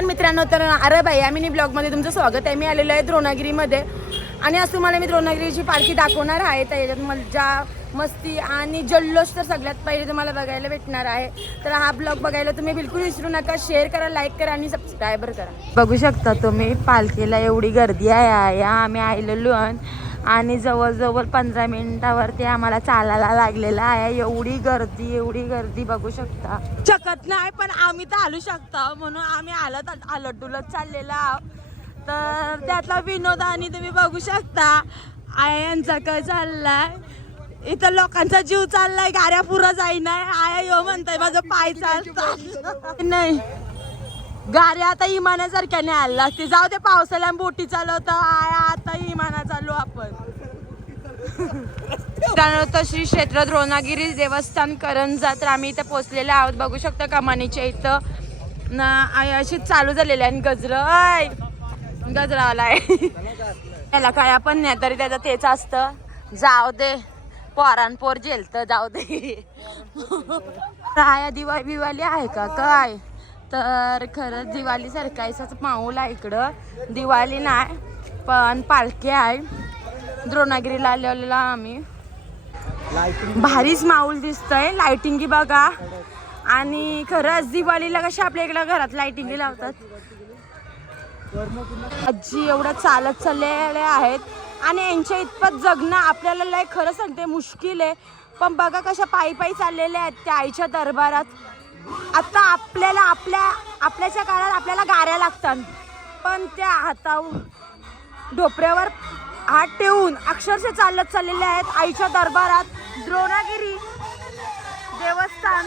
नमस्कार मित्रांनो. तर अरे भाई आम्ही ब्लॉगमध्ये तुमचं स्वागत आहे. मी आलेलो आहे द्रोणागिरीमध्ये आणि आज तुम्हाला मी द्रोणागिरीची पालखी दाखवणार आहे. तर याच्यात मजा मस्ती आणि जल्लोष तर सगळ्यात पहिले तुम्हाला बघायला भेटणार आहे. तर हा ब्लॉग बघायला तुम्ही बिलकुल विसरू नका. शेअर करा, लाईक करा आणि सबस्क्राईबर करा. बघू शकता तुम्ही पालखीला एवढी गर्दी आहे. आम्ही आलेलो आणि जवळजवळ 15 मिनिटावरती आम्हाला चालायला लागलेला आहे. एवढी गर्दी बघू शकता. शकत नाही पण आम्ही तर आलू शकता म्हणून आम्ही आलत डुलत चाललेला आहोत. तर त्यातला विनोद आणि तुम्ही बघू शकता आयांचा काय चाललाय. इथं लोकांचा जीव चाललाय. गाड्या पुरा जाईनाय. आया यो म्हणताय माझं पाय चालत नाही. गाड्या आता इमानासारख्या नाही आला लागते. जाऊ दे पावसाला बोटी चालवतो. आया आता इमाना चालू आपण. श्री क्षेत्र द्रोणागिरी देवस्थान करंजा. तर आम्ही इथं पोहोचलेले आहोत. बघू शकता कमानीच्या इथं ना अशी चालू झालेली आहे. गजरा आलाय त्याला काय आपण नाही तरी त्याचं तेच असतं. जाऊ दे पोरांपोर जेलत जाऊ दे. आया दिवाळी आहे का काय. तर खरंच दिवाळी सारखाच माहोल आहे इकडं. दिवाळी नाही पण पालखी आहे. द्रोणागिरीला आलेला आम्ही. भारीच माहोल दिसतंय. लाइटिंगी बघा. आणि खरंच दिवाळीला कशा आपल्या इकडं घरात लाइटिंगी लावतात. आजी एवढं चालत चाललेले आहेत आणि यांच्या इतपत जगणं आपल्याला लय खरं सांगते मुश्किल आहे. पण बघा कशा पायी चाललेल्या आहेत त्या आईच्या दरबारात. आता आपल्याच्या काळात आपल्याला गाड्या लागतात पण त्या ढोपऱ्यावर हात ठेवून अक्षरशः चालत चाललेले आहेत आईच्या दरबारात. द्रोणागिरी देवस्थान.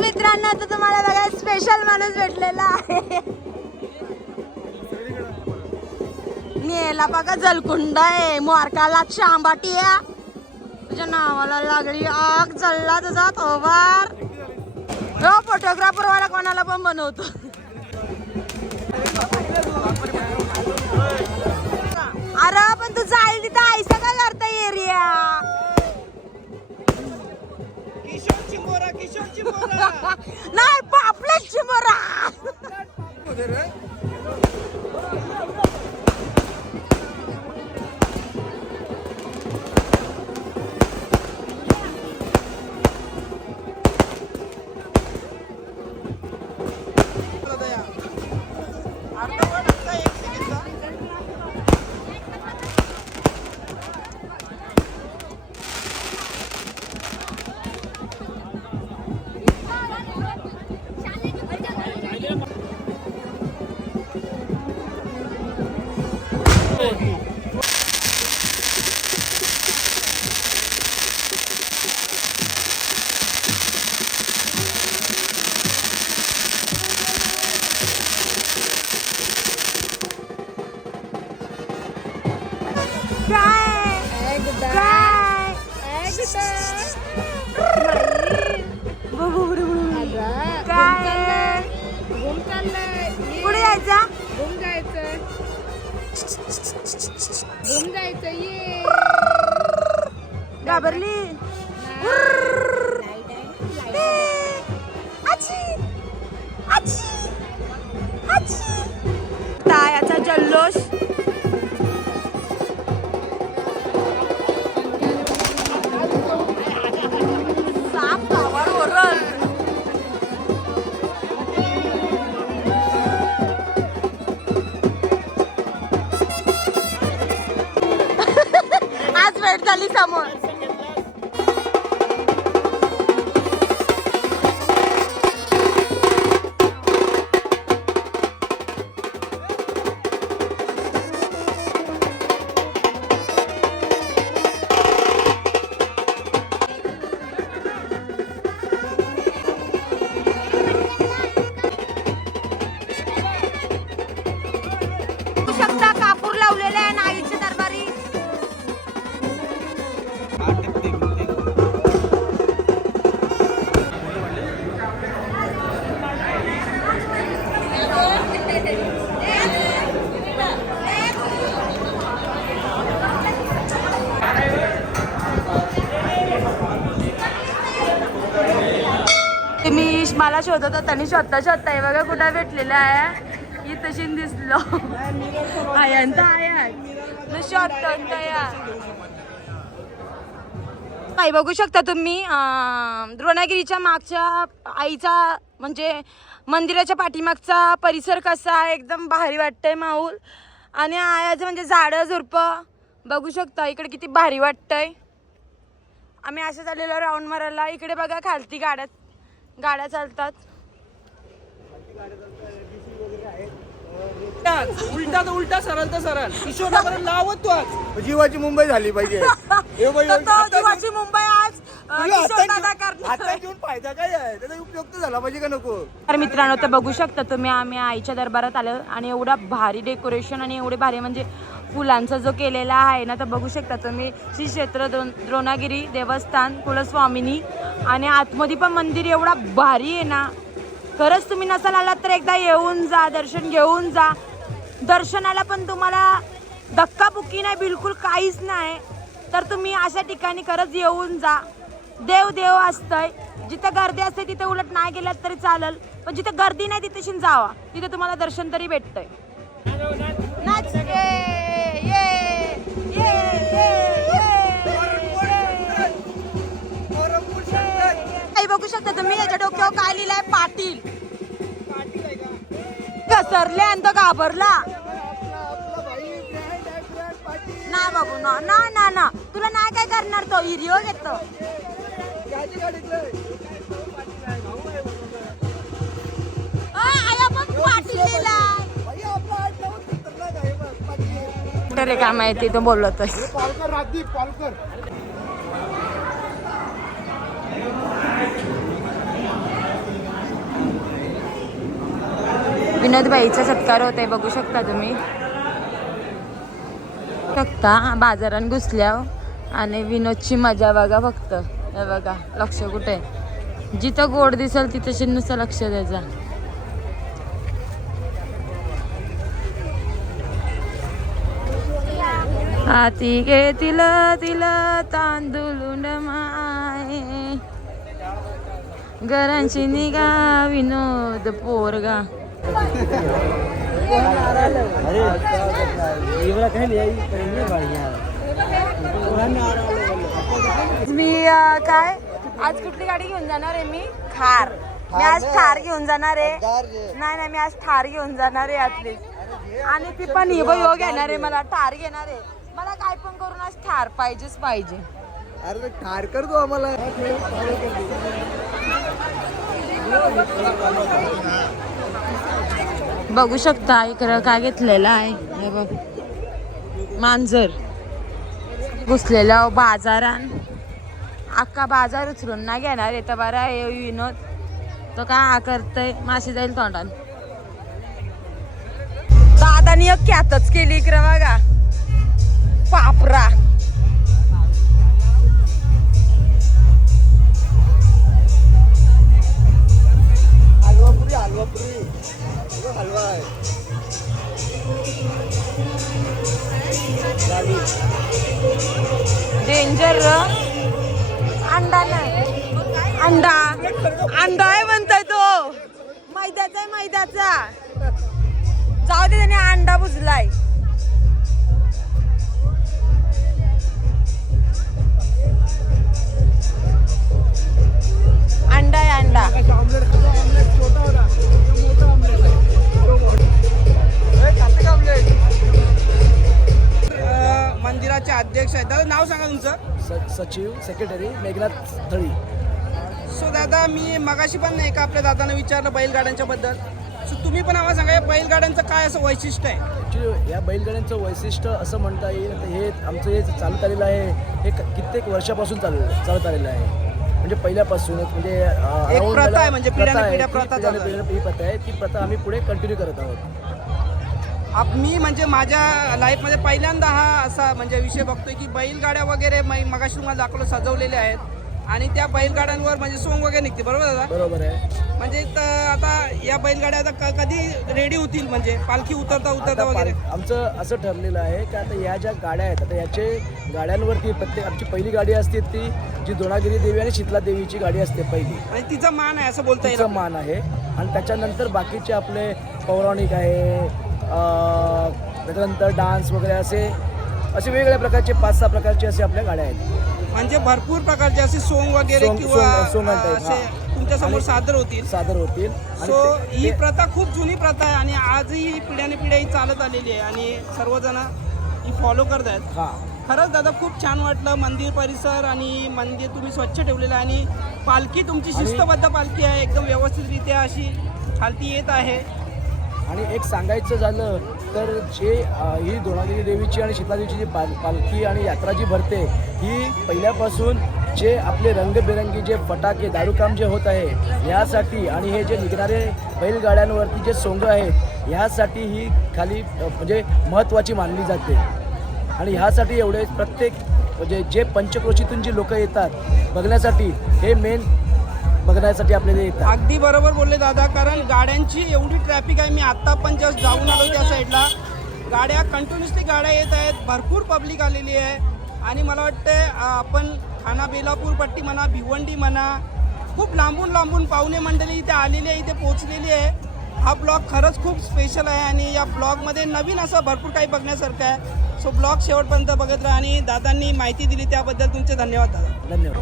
मित्रांनो आता तुम्हाला बघा स्पेशल माणूस भेटलेला आहे. नेला बघा जलकुंड आहे. मोरकाला शांबाटी आहे. तुझ्या नावाला लागली आग. जल्ला तुझा तोबार. हो फोटोग्राफर वाला कोणाला पण बनवतो. अरे पण तू जाईल तिथं आयसा का करता एरिया. नाही आपल्या काय पुढे जायचा ये घाबरली याचा जल्लोष साप गावावर ओरल आज भेट झाली समोर कापूर लावलेला आहे नाईच्या दरबारी तुम्ही मला शोधत होता त्यांनी शोधता बघा कुठं भेटलेला आहे ही तशी दिसलो काही बघू शकता तुम्ही द्रोणागिरीच्या मागच्या आईचा म्हणजे मंदिराच्या पाठीमागचा परिसर कसा आहे एकदम भारी वाटतंय माहोल आणि आयाचं म्हणजे झाडं झुडपं बघू शकता इकडे किती भारी वाटतंय आम्ही असं चाललेलो राऊंड मारायला इकडे बघा खालती गाड्या चालतात उलटा सरळ किशोर लावत तू आज जीवाची मुंबई झाली पाहिजे जीवाची मुंबई आज आता घेऊन फायदा काय आहे त्याचा उपयोग झाला पाहिजे का नको तर मित्रांनो तर बघू शकता तुम्ही आम्ही आईच्या दरबारात आलो आणि एवढा भारी डेकोरेशन आणि एवढे भारी म्हणजे फुलांचा जो केलेला आहे ना तर बघू शकता तुम्ही श्री क्षेत्र द्रोणागिरी देवस्थान कुलस्वामिनी आणि आतमध्ये पण मंदिर एवढा भारी आहे ना खरंच तुम्ही नसाल आलात तर एकदा येऊन जा दर्शन घेऊन जा दर्शनाला पण तुम्हाला धक्काबुक्की नाही बिलकुल काहीच नाही तर तुम्ही अशा ठिकाणी खरंच येऊन जा देव असतंय जिथं गर्दी असते तिथे उलट नाही गेलात तरी चालेल पण जिथे गर्दी नाही तिथे जावा तिथे तुम्हाला दर्शन तरी भेटतंय बघू शकता तुम्ही याच्या डोक्यावर काय लिहिलंय पाटील घसरले आणि तो घाबरला ना बाबू ना तुला नाही काय करणार तो हिरिओ घेतो रे काय माहिती तो बोलतोय विनोदबाईचा सत्कार होत आहे बघू शकता तुम्ही बाजारात घुसल्यावर आणि विनोदची मजा बघा फक्त हे बघा लक्ष कुठे जिथं गोड दिसेल तिथं नुसतं लक्ष द्यायचा हाती घे तिला तांदूळ माये घरांची निगा विनोद पोरगा मी काय आज कुठली गाडी घेऊन जाणार आहे मी थार मी आज थार घेऊन जाणार आहे नाही मी आज थार घेऊन जाणार आहे आतली आणि ती पण योग घेणार आहे मला थार घेणार आहे मला काय पण करून आज थार पाहिजेच पाहिजे अरे थार कर दो आम्हाला बघू शकता इकडं काय घेतलेलं आहे हे बघ मांजर घुसलेला बाजारात अख्खा बाजार उचलून ना घेणार आहे तर बरं आहे विनोद तो काय करतय माशी जाईल तोंडात दादानी एक कॅतच केली इकडं बघा पापरा. हलवापुरी हलवापुरी हलवा आहे. डेंजर. अंडा नाही, अंडा अंडा आहे म्हणताय तो. मैद्याचा आहे, मैद्याचा. जाऊ दे, त्याने अंडा बुजलाय. अंडा आहे, अंडा. ऑमलेट छोटा होता, मोठा ऑमलेट. मंदिराचे अध्यक्ष आहेत. दादा नाव सांगा तुमचं. सचिव सेक्रेटरी मेघनाथ थळी. सो दादा, मी मगाशी पण एका आपल्या दादाने विचारलं बैलगाड्यांच्या बद्दल. सो तुम्ही पण आम्हाला सांगा, या बैलगाड्यांचं काय असं वैशिष्ट्य आहे? ॲक्च्युली या बैलगाड्यांचं वैशिष्ट्य असं म्हणता येईल, तर हे आमचं हे चालत आलेलं आहे, हे कित्येक वर्षापासून चालत आलेलं आहे. म्हणजे पहिल्यापासूनच, म्हणजे एक प्रथा आहे, म्हणजे पिढ्यानपिढ्या प्रथा चालू आहे. ही प्रथा आहे, ती प्रथा आम्ही पुढे कंटिन्यू करत आहोत. मी म्हणजे माझ्या लाईफमध्ये पहिल्यांदा हा असा म्हणजे विषय बघतोय की बैलगाड्या वगैरे मगाशी तुम्हाला दाखवलं सजवलेले आहेत आणि त्या बैलगाड्यांवर म्हणजे सोंग वगैरे निघते. बरोबर दादा? बरोबर आहे. म्हणजे आता या बैलगाड्या आता कधी रेडी होतील, म्हणजे पालखी उतरता वगैरे? आमचं असं ठरलेलं आहे की आता या ज्या गाड्या आहेत, आता याचे गाड्यांवरती प्रत्येक आमची पहिली गाडी असते ती जी द्रोणागिरी देवी आणि शीतला देवीची गाडी असते पहिली, आणि तिचा मान आहे असं बोलता येईल. तिचा मान आहे. आणि त्याच्यानंतर बाकीचे आपले पौराणिक आहे, त्याच्यानंतर डान्स वगैरे असे वेगवेगळ्या प्रकारचे 5-6 प्रकारचे असे आपल्या गाड्या आहेत. म्हणजे भरपूर प्रकारचे असे सोंग वगैरे किंवा असे तुमच्या समोर सादर होतील. सो ही प्रथा खूप जुनी प्रथा आहे आणि आजही पिढ्याने पिढ्या ही चालत आलेली आहे आणि सर्वजण ही फॉलो करत आहेत. खरंच दादा खूप छान वाटलं. मंदिर परिसर आणि मंदिर तुम्ही स्वच्छ ठेवलेलं आहे आणि पालखी तुमची शिस्तबद्ध पालखी आहे, एकदम व्यवस्थितरित्या अशी खालती येत आहे. आणि एक सांगायचं झालं तर जे ही द्रोणागिरी देवीची आणि शीतला देवीची जी पालखी आणि यात्रा जी भरते, ही पहिल्यापासून जे आपले रंगबिरंगी जे फटाके दारूकाम जे होत आहे यासाठी आणि हे जे निघणारे बैलगाड्यांवरती जे सोंग आहेत ह्यासाठी ही खाली म्हणजे महत्त्वाची मानली जाते. आणि ह्यासाठी एवढे प्रत्येक म्हणजे जे पंचक्रोशीतून जी लोक येतात बघण्यासाठी, हे मेन बघण्यासाठी आपल्याला येतात. अगदी बरोबर बोलले दादा, कारण गाड्यांची एवढी ट्रॅफिक आहे. मी आत्ता पण जस्ट जाऊन आलो त्या साईडला, गाड्या कंटिन्युअसली गाड्या येत आहेत, भरपूर पब्लिक आलेली आहे. आणि मला वाटतं आपण ठाणा बेलापूर पट्टी म्हणा, भिवंडी म्हणा, खूप लांबून पाहुणे मंडळी इथे आलेली आहे, इथे पोहोचलेली आहे. हा ब्लॉग खरंच खूप स्पेशल आहे आणि या ब्लॉगमध्ये नवीन असं भरपूर काही बघण्यासारखं आहे. सो ब्लॉग शेवटपर्यंत बघत राहा आणि दादांनी माहिती दिली त्याबद्दल तुमचे धन्यवाद दादा. धन्यवाद.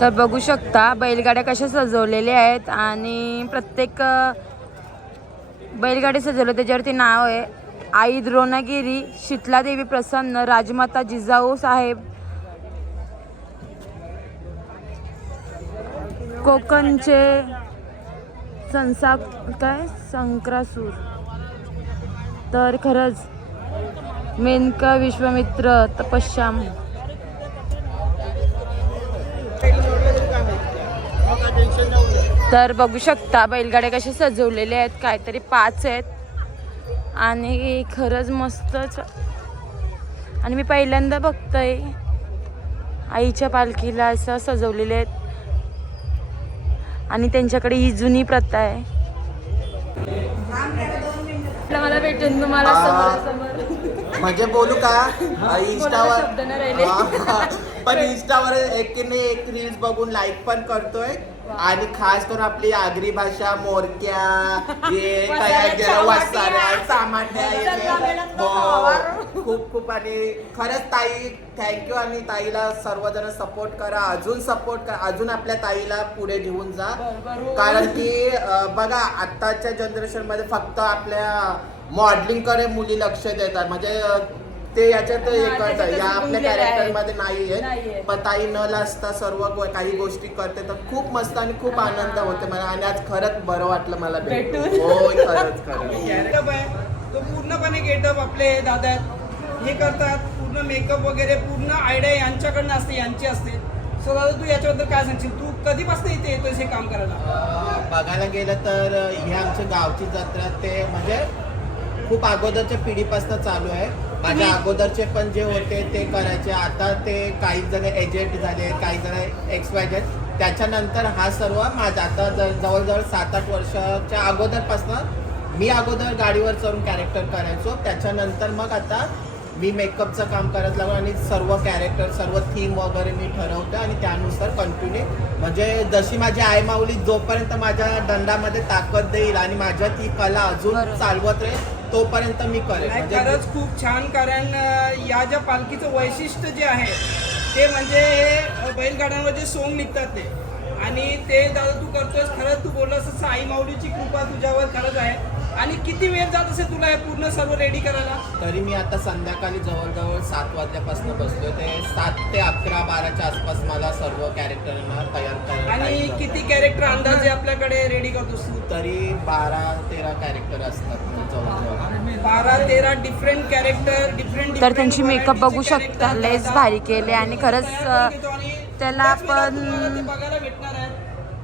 तर बघू शकता बैलगाड्या कशा सजवलेल्या आहेत आणि प्रत्येक बैलगाडी सजवलं त्याच्यावरती नाव आहे आई द्रोणागिरी शीतला देवी प्रसन्न राजमाता जिजाऊ साहेब कोकणचे संक्रासूर. तर खरंच मेनका विश्वामित्र तपश्याम. तर बघू शकता बैलगाड्या कशा सजवलेल्या आहेत, काहीतरी 5 आहेत आणि खरंच मस्तच. आणि मी पहिल्यांदा बघतोय आईच्या पालखीला असं सजवलेले आहेत आणि त्यांच्याकडे ही जुनी प्रथा आहे. मला भेटून तुम्हाला समोर म्हणजे बोलू का इंस्टावर पण इंस्टावर एक रील्स बघून लाईक पण करतोय आणि खास करून आपली आगरी भाषा मोरक्या हे काय वासाऱ्या टमाट्या खूप खूप. आणि खरंच ताई थँक्यू. आणि ताईला सर्वजण सपोर्ट करा, अजून सपोर्ट करा, अजून आपल्या ताईला पुढे घेऊन जा. कारण की बघा आत्ताच्या जनरेशन मध्ये फक्त आपल्या मॉडेलिंग कडे मुली लक्ष देतात, म्हणजे ते याच्यात एकच आहे, या आपल्या कॅरेक्टर मध्ये नाहीये. पण ताई न लाजता सर्व काही गोष्टी करते, तर खूप मस्त आणि खूप आनंद होते मला. आणि आज खरंच बरं वाटलं मला भेटून. हो खरंच गेटअप आहे तो पूर्णपणे गेटअप आपले दादा आहेत. हे करतात, पूर्ण मेकअप वगैरे पूर्ण आयडिया यांच्याकडनं असते, यांची असते. सो दादा तू याच्याबद्दल काय सांगशील? तू कधीपासून इथे येतोयस हे काम करायला? बघायला गेलं तर ही आमच्या गावची जत्रा ते म्हणजे खूप अगोदरच्या पिढीपासून चालू आहे. माझ्या अगोदरचे पण जे होते ते करायचे. आता ते काही जण एजेंट झाले, काही जण एक्सपायर्ड. त्याच्यानंतर हा सर्व माझा आता जवळजवळ 7-8 वर्षाच्या अगोदरपासून मी अगोदर गाडीवर चढून कॅरेक्टर करायचो. त्याच्यानंतर मग आता मी मेकअपचं काम करत लागलो आणि सर्व कॅरेक्टर सर्व थीम वगैरे मी ठरवतो आणि त्यानुसार कंटिन्यू म्हणजे जशी माझी आई माऊली जोपर्यंत माझ्या दंडामध्ये ताकद देईल आणि माझ्या ती कला अजून चालवत राहील तोपर्यंत मी करेन. नाही, खरंच खूप छान. कारण या ज्या पालखीचं वैशिष्ट्य जे आहे ते म्हणजे हे बैलगाड्यांवर जे सोंग निघतात ते, आणि ते दादा तू करतोयस. खरंच तू बोललास तसं आई माऊलीची कृपा तुझ्यावर खरंच आहे. आणि किती वेळ जात असेल तुला हे पूर्ण सर्व रेडी करायला? तरी मी आता संध्याकाळी जवळजवळ 7 वाजल्यापासून बसलोय. ते 7 ते 11-12च्या आसपास मला सर्व कॅरेक्टरना तयार करायला. आणि किती कॅरेक्टर अंदाजे आपल्याकडे रेडी करतोस तू? तरी 12-13 कॅरेक्टर असतात जवळजवळ. 12-13 डिफरंट कॅरेक्टर, डिफरंट. तर त्यांची मेकअप बघू शकता, लेस भारी केले आणि खरंच त्याला आपण बघायला भेटणार आहे.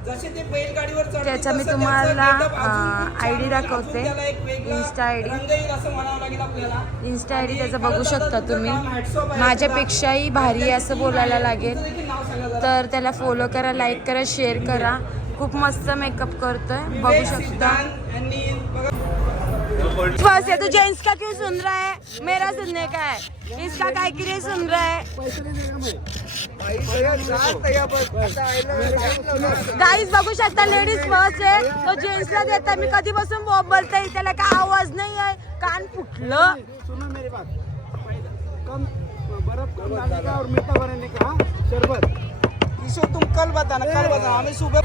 जसे ते बैलगाडीवर चढतील त्याचा मी तसं तुम्हाला त्याचं getup अजून खूप छान ID आणि दाखवते. अजून त्याला एक वेगळा Insta ID. रंग येईल असं म्हणावं लागेल आपल्याला. इन्स्टा आय डी आणि त्याचं खरंच बघू दादा शकता तुझं तुम्ही. काम hats off आहे. माझ्यापेक्षाही भारी आहे असं बोलायला लागेल. तुझं देखील नाव सांगा जरा. तर त्याला फॉलो करा, लाईक करा, शेअर करा. खूप मस्त मेकअप करतोय, बघू विवेक शकता. सिद्धांत यांनी बघा बस ये तू जेंट्स का क्यों सुन रहा है? मेरा सुनने का है, इसका काय के लिए सुन रहा है? गाईज बघू शकता, लेडीज फर्स्ट आहे तो जेंट्सला देता. मी कधीपासून बोलते, त्याला काय आवाज नाही आहे, कान फुटलं. सुनो मेरी बात, कम बर्फ कम डालने का और मीठा बनाने का शरबत. इसको तुम कल बताना, कल बताना. हमें सुबह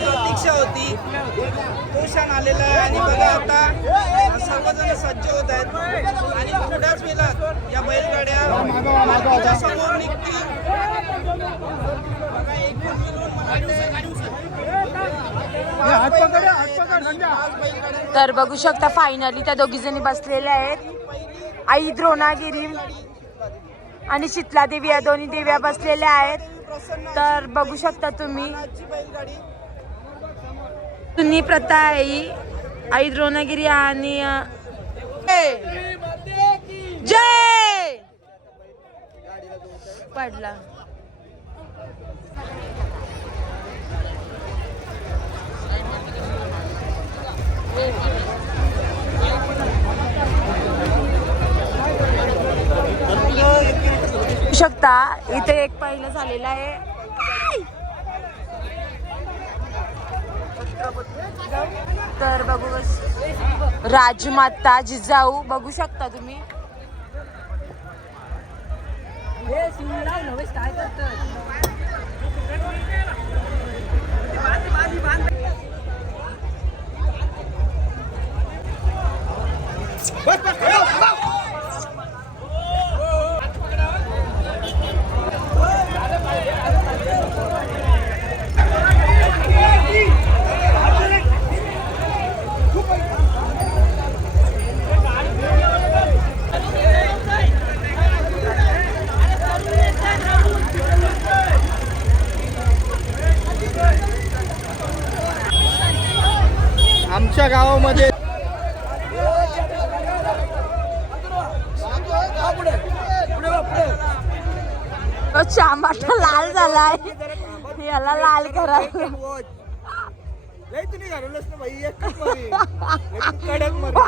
प्रतीक्षा होती, तो क्षण आलेला आहे. आणि बघा आता सर्वजण सज्ज होत आहेत आणि थोड्याच वेळात या बैलगाड्या पालखीच्या समोर निघतील. बघा, एक मिळून तर बघू शकता फायनली त्या दोघी जणी बसलेल्या आहेत. आई द्रोणागिरी आणि शीतला देवी या दोन्ही देव्या बसलेल्या आहेत. तर बघू शकता तुम्ही, जुनी प्रथा आहे आई द्रोणागिरी आणि जय पडला. शकता इथे एक पहिलं झालेलं आहे. तर बघू राजमाता जिजाऊ बघू शकता तुम्ही. आमच्या गावामध्ये तो चांबाटा लाल झालाय, याला लाल करा. लय तुम्ही घालवलंस ना भाई, एकच मध्ये कडक मध्ये.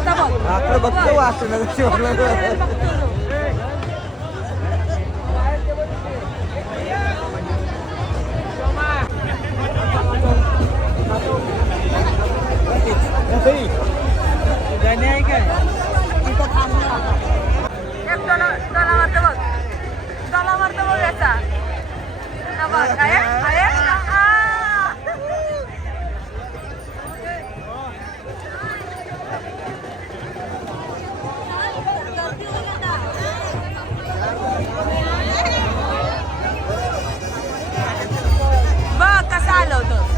करता बघ. आपलं बघतो वाचलं एक डोला मारतो बघ. डोला मारतो बघ याचा. हा बघ. आहे? आ. बघ कसं आलं होतं.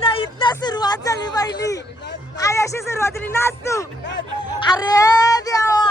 नाही इथनं सुरुवात झाली पहिली. आई अशी सुरुवात झाली. नाच तू. अरे देवा.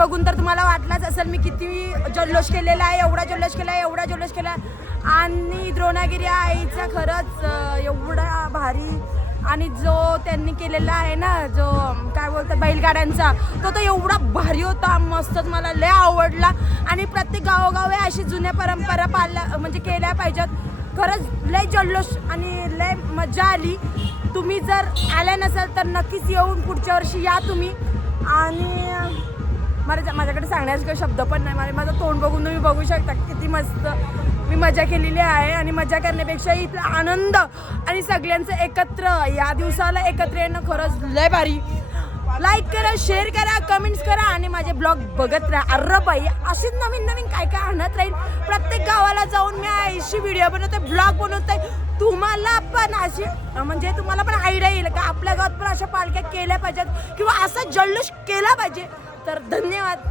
बघून तर तुम्हाला वाटलाच असेल मी किती जल्लोष केलेला आहे, एवढा जल्लोष केला आहे, एवढा जल्लोष केला आणि द्रोणागिरी आईचा खरंच एवढा भारी आणि जो त्यांनी केलेला आहे ना, जो काय बोलतात बैलगाड्यांचा, तो एवढा भारी होता, मस्तच मला लय आवडला. आणि प्रत्येक गावोगावे अशी जुन्या परंपरा पाळल्या म्हणजे केल्या पाहिजेत. खरंच लय जल्लोष आणि लय मजा आली. तुम्ही जर आल्या नसाल तर नक्कीच येऊन पुढच्या वर्षी या तुम्ही. आणि माझ्याकडे सांगण्याचा काही शब्द पण नाही. माझं तोंड बघून तुम्ही बघू शकता किती मस्त मी मजा केलेली आहे. आणि मजा करण्यापेक्षा इथला आनंद आणि सगळ्यांचं एकत्र या दिवसाला एकत्र येणं खरंच लय भारी. लाईक करा, शेअर करा, कमेंट्स करा आणि माझे ब्लॉग बघत राहा. अरे बाई अशीच नवीन नवीन काय काय आणत राहील. प्रत्येक गावाला जाऊन मी अशी व्हिडिओ बनवते, ब्लॉग बनवते. तुम्हाला पण अशी म्हणजे तुम्हाला पण आयडिया येईल का आपल्या गावात पण अशा पालख्या केल्या पाहिजेत किंवा असा जल्लोष केला पाहिजे. तर धन्यवाद.